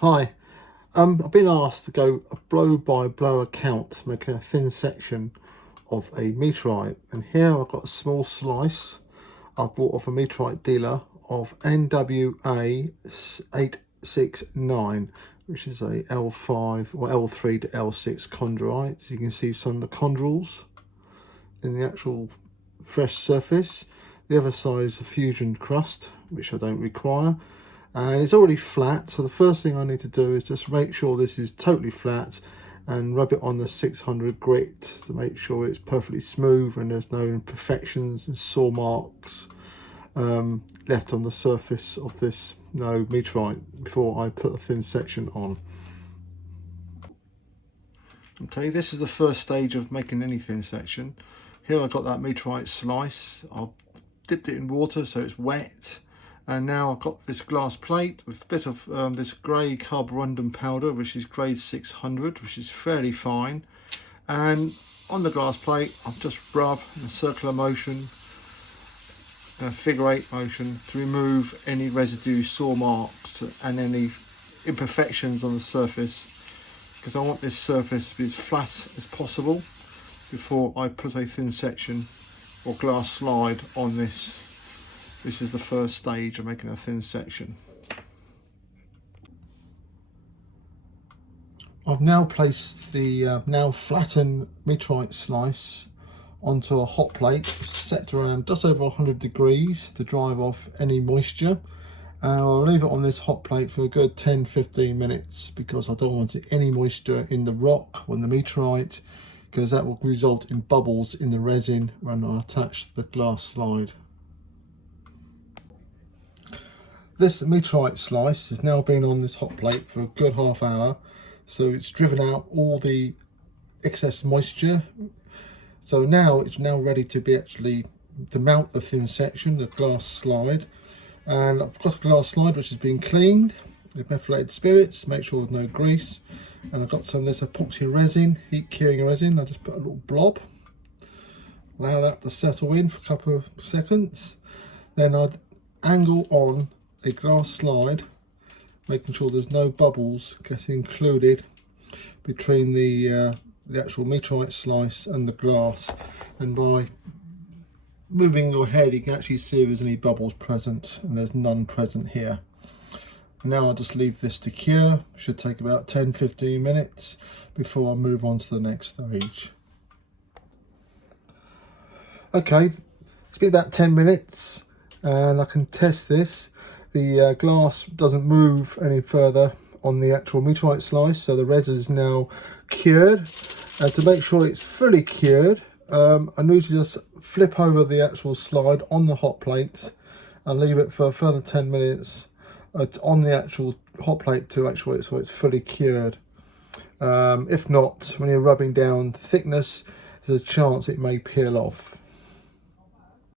Hi, I've been asked to go a blow-by-blow account making a thin section of a meteorite, and here I've got a small slice I bought off a meteorite dealer of NWA869, which is a L5 or L3 to L6 chondrite. So you can see some of the chondrules in the actual fresh surface. The other side is the fusion crust, which I don't require. And it's already flat, so the first thing I need to do is just make sure this is totally flat and rub it on the 600 grit to make sure it's perfectly smooth and there's no imperfections and saw marks left on the surface of this meteorite before I put a thin section on. Okay, this is the first stage of making any thin section. Here I've got that meteorite slice. I've dipped it in water so it's wet. And now I've got this glass plate with a bit of this grey carborundum powder, which is grade 600, which is fairly fine. And on the glass plate, I've just rubbed in a circular motion, a figure 8 motion, to remove any residue, saw marks and any imperfections on the surface, because I want this surface to be as flat as possible before I put a thin section or glass slide on this. This is the first stage of making a thin section. I've now placed the now flattened meteorite slice onto a hot plate set to around just over 100 degrees to drive off any moisture. I'll leave it on this hot plate for a good 10-15 minutes because I don't want any moisture in the rock or in the meteorite, because that will result in bubbles in the resin when I attach the glass slide. This meteorite slice has now been on this hot plate for a good half hour, so it's driven out all the excess moisture. So now it's ready to be to mount the thin section, the glass slide. And I've got a glass slide which has been cleaned with methylated spirits, make sure there's no grease. And I've got some of this epoxy resin, heat curing resin. I just put a little blob, allow that to settle in for a couple of seconds. Then I'd angle on a glass slide, making sure there's no bubbles getting included between the actual meteorite slice and the glass. And by moving your head you can actually see if there's any bubbles present, and there's none present here. And now I'll just leave this to cure. It should take about 10-15 minutes before I move on to the next stage. Okay, it's been about 10 minutes and I can test this. The glass doesn't move any further on the actual meteorite slice, so the resin is now cured. And to make sure it's fully cured, I need to just flip over the actual slide on the hot plate and leave it for a further 10 minutes on the actual hot plate to make sure it's fully cured. If not, when you're rubbing down thickness, there's a chance it may peel off.